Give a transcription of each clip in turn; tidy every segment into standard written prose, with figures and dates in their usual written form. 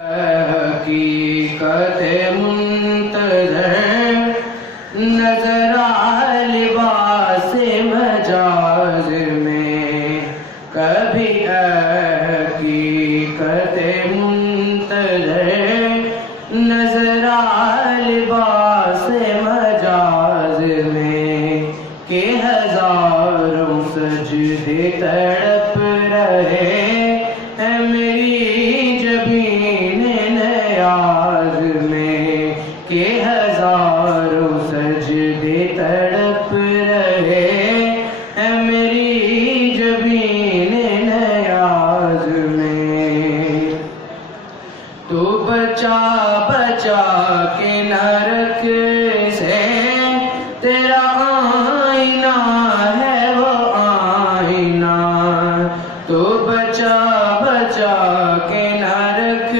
حقیقت منتظر نظر آ لباس مجاز میں، کبھی حقیقت منتظر نظر آ لباس مجاز میں، کہ ہزاروں سجدے تڑپ رہے ہیں میری جبین نیاز میں، کہ ہزاروں سجدے تڑپ رہے ہیں میری جبین نیاز میں۔ تو بچا بچا کے نرک سے تیرا آئینہ ہے وہ آئینہ، تو بچا بچا کے نرک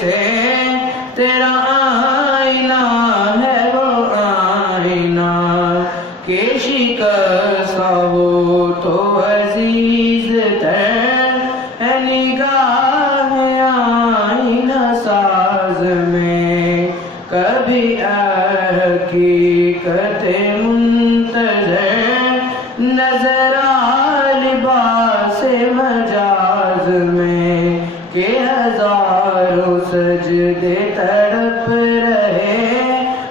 سے تیرا آئینہ ہے وہ آئینہ، کہ شکستہ وہ تو عزیز تر ہے نگاہ آئینہ ساز میں، کبھی حقیقت منتظر نظر آ لباس مجاز میں، کہ ہزاروں سجدے تڑپ رہے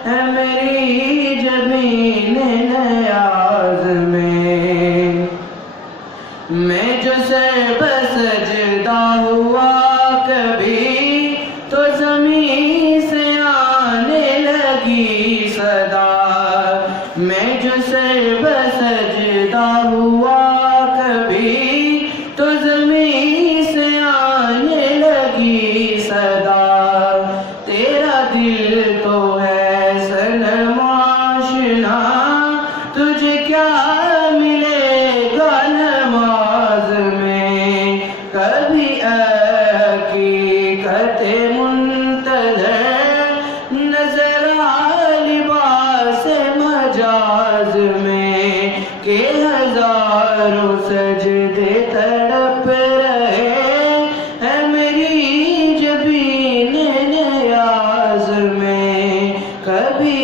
ہیں میری جبین نیاز میں۔ میں جو سر بسجدہ ہوا کبھی تو زمین سے آنے لگی صدا، میں جو سر بسجدہ ہوا کبھی تو زمین سے آنے لگی صدا، تیرا دل تو ہے صنم آشنا، تجھے کیا ملے گا نماز میں، کبھی حقیقت منتظر نظر آ لباس مجاز میں، کہ ہزاروں سجدے تڑپ رہے ہیں میری جبین نیاز میں، کبھی